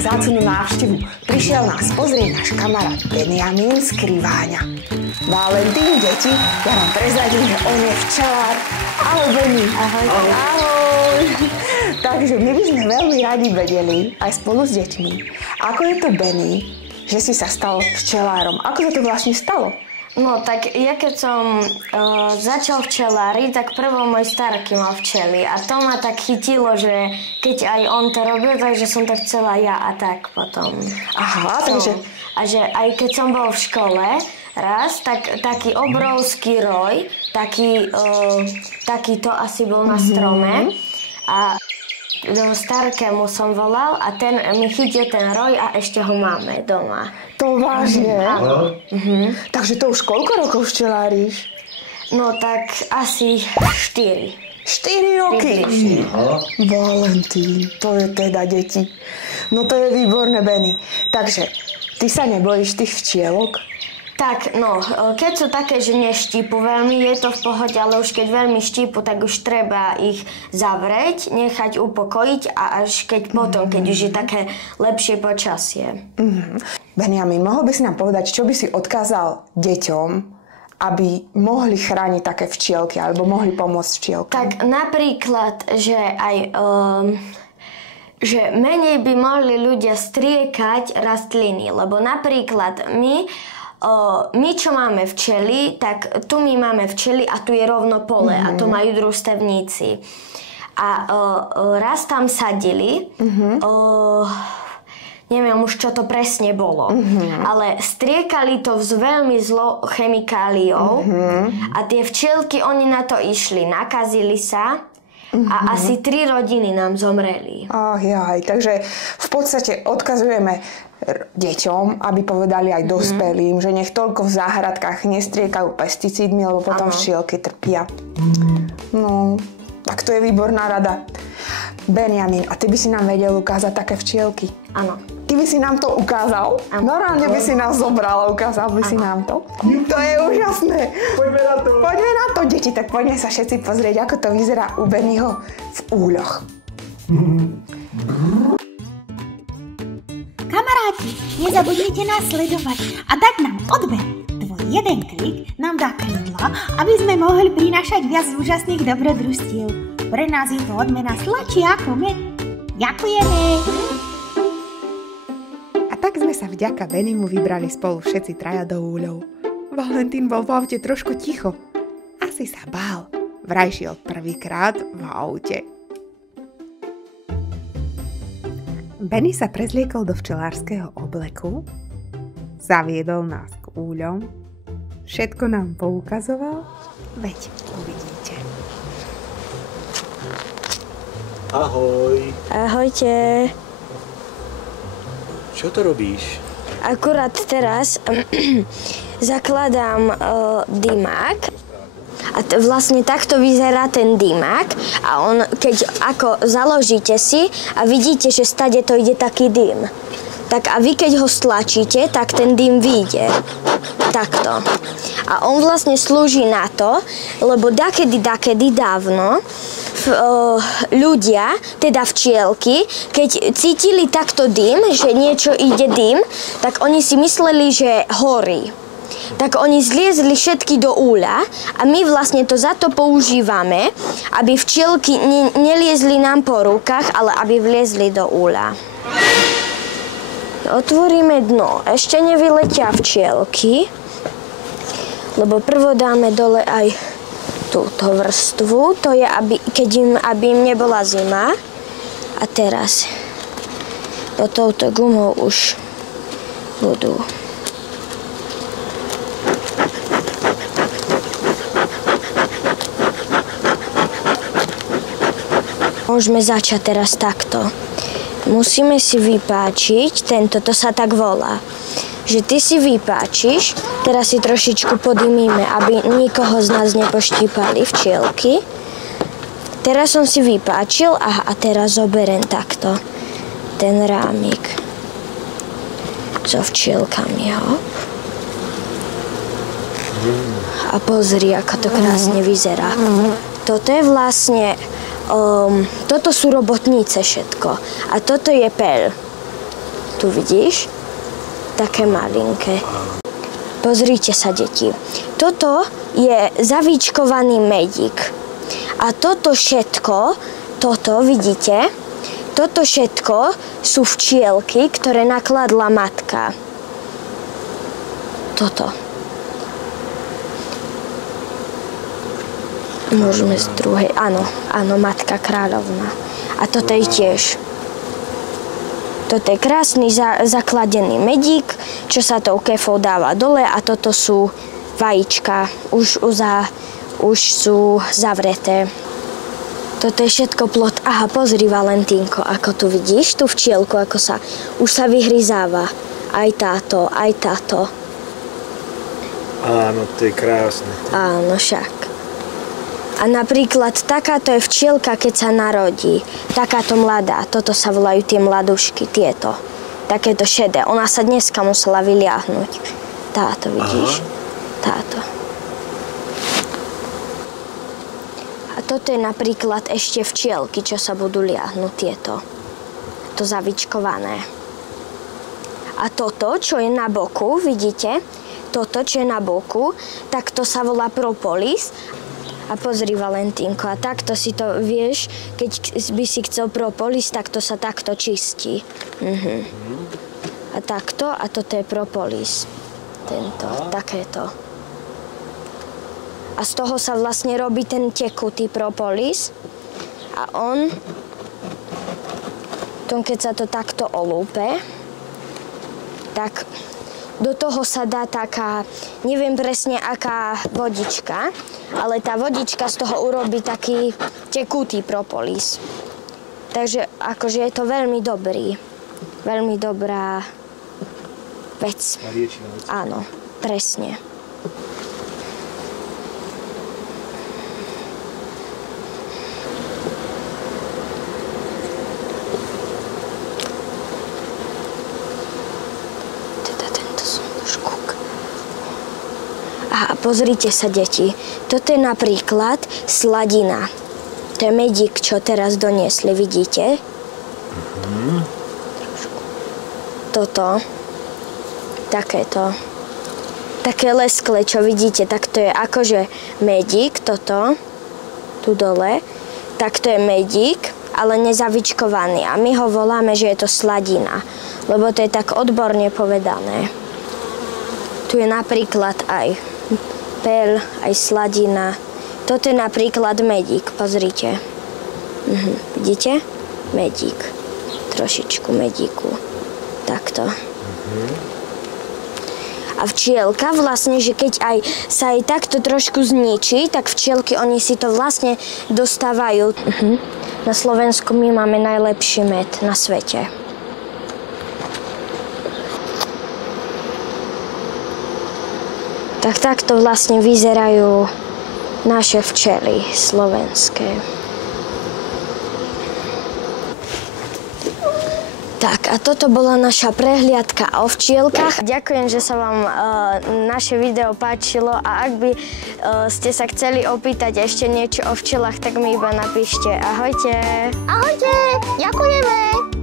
vzácnu návštevu. Prišiel nás pozrieť náš kamarát Benjamin z Kriváňa. Valentín, deti, ja vám prezradím, že on je včelár. Ahoj, Benny. Ahoj. Ahoj. Takže my by sme veľmi radi vedeli, aj spolu s deťmi, ako je to, Benny, že si sa stal včelárom. Ako sa to vlastne stalo? No tak ja keď som začal včeláriť, tak prvo môj starky mal včely a to ma tak chytilo, že keď aj on to robil, takže som to chcela ja a tak potom. Aha, takže... A že aj keď som bol v škole raz, tak taký obrovský roj, taký to asi bol na strome a starkému som volal a ten mi chytil ten roj a ešte ho máme doma. To vážne? Áno. Takže to už koľko rokov včeláriš? No tak asi 4. 4 roky? Valentín, to je teda, deti. No to je výborné, Benny. Takže, ty sa nebojíš tých včielok? Tak, no, keď sú také, že neštípu veľmi, je to v pohode, ale už keď veľmi štípu, tak už treba ich zavrieť, nechať upokojiť a až keď potom, keď už je také lepšie počasie. Benjamin, mohol by si nám povedať, čo by si odkázal deťom, aby mohli chrániť také včielky alebo mohli pomôcť včielkám? Tak napríklad, že aj... že menej by mohli ľudia striekať rastliny, lebo napríklad my, čo máme včely, tak tu my máme včely a tu je rovno pole a to majú družstevníci. A raz tam sadili, neviem už čo to presne bolo, ale striekali to s veľmi zlou chemikáliou a tie včielky, oni na to išli, nakazili sa a asi 3 rodiny nám zomreli. Takže v podstate odkazujeme deťom, aby povedali aj dospelým, že nech toľko v záhradkách nestriekajú pesticídmi, lebo potom včielky trpia. No, tak to je výborná rada. Benjamin, a ty by si nám vedel ukázať také včielky? Áno. Ty by si nám to ukázal? Normálne by si nás zobral a ukázal by si nám to? To je úžasné. Poďme na to. Poďme na to, deti, tak poďme sa všetci pozrieť, ako to vyzerá u Bennyho v úľoch. Kamaráti, nezabudnite nás sledovať a dať nám odber. Tvoj jeden klik nám dá krídla, aby sme mohli prinášať viac úžasných dobrodružstiev. Pre nás je to odmena sladšia ako med. Ďakujeme! A tak sme sa vďaka Bennymu vybrali spolu všetci traja do úľov. Valentín bol v aute trošku ticho. Asi sa bál. Vraj šiel prvýkrát v aute. Benny sa prezliekol do včelárskeho obleku, zaviedol nás k úľom, všetko nám poukazoval, veď uvidíte. Ahoj. Ahojte. Čo to robíš? Akurát teraz zakladám dymák. A vlastne takto vyzerá ten dymák a on, keď ako založíte si a vidíte, že stade to ide taký dym, tak a vy keď ho stlačíte, tak ten dym vyjde. Takto. A on vlastne slúži na to, lebo dakedy dávno ľudia, teda včielky, keď cítili takto dym, že niečo ide dym, tak oni si mysleli, že horí. Tak oni zliezli všetky do úľa a my vlastne to za to používame, aby včielky neliezli nám po rukách, ale aby vliezli do úľa. Otvoríme dno. Ešte nevyletia včielky, lebo prvo dáme dole aj túto vrstvu. To je, aby im nebola zima. A teraz pod touto gumou už budú. Môžeme začať teraz takto. Musíme si vypáčiť, to sa tak volá, že ty si vypáčiš, teraz si trošičku podymíme, aby nikoho z nás nepoštípali včielky. Teraz som si vypáčil a teraz zoberiem takto ten rámik so včielkami. Hop. A pozri, ako to krásne vyzerá. Toto je vlastne... toto sú robotnice všetko. A toto je peľ. Tu vidíš? Také malinké. Pozrite sa, deti. Toto je zavíčkovaný medík. A toto všetko, vidíte? Toto všetko sú včielky, ktoré nakladla matka. Toto. Môžeme z druhej. Áno, matka kráľovna. A toto je tiež. Toto je krásny zakladený medík, čo sa tou kefou dáva dole a toto sú vajíčka. Už sú zavreté. Toto je všetko plod. Aha, pozri, Valentínko, ako tu vidíš, tú včielku, ako už sa vyhryzáva. Aj táto. Áno, to je krásne. Áno, však. A napríklad takáto je včielka, keď sa narodí. Takáto mladá. Toto sa volajú tie mladušky, tieto. Takéto šedé. Ona sa dneska musela vyliahnuť. Táto, vidíš? Táto. A toto je napríklad ešte včielky, čo sa budú liahnuť tieto. To zavičkované. A toto, čo je na boku, vidíte? Toto, čo je na boku, tak to sa volá propolis. A pozri, Valentínko, a takto si to vieš, keď by si chcel propolis, tak to sa takto čistí. A takto, a toto je propolis. Takéto. A z toho sa vlastne robí ten tekutý propolis. A keď sa to takto olúpe, tak do toho sa dá taká, neviem presne aká vodička, ale tá vodička z toho urobí taký tekutý propolis. Takže akože je to veľmi dobrá vec. Áno, presne. A pozrite sa, deti, toto je napríklad sladina. To je medík, čo teraz doniesli, vidíte? Toto, takéto. Také leskle, čo vidíte, tak to je akože medík, toto, tu dole. Tak to je medík, ale nezavičkovaný. A my ho voláme, že je to sladina, lebo to je tak odborne povedané. Tu je napríklad aj pel, aj sladina. Toto je napríklad medík, pozrite. Vidíte? Medík. Trošičku medíku. Takto. A včielka vlastne, že keď aj sa jej takto trošku zničí, tak včielky, oni si to vlastne dostávajú. Na Slovensku my máme najlepší med na svete. Tak takto vlastne vyzerajú naše včely slovenské. Tak a toto bola naša prehliadka o včielkach. Ďakujem, že sa vám naše video páčilo a ak by ste sa chceli opýtať ešte niečo o včelách, tak mi iba napíšte. Ahojte! Ahojte! Ďakujeme!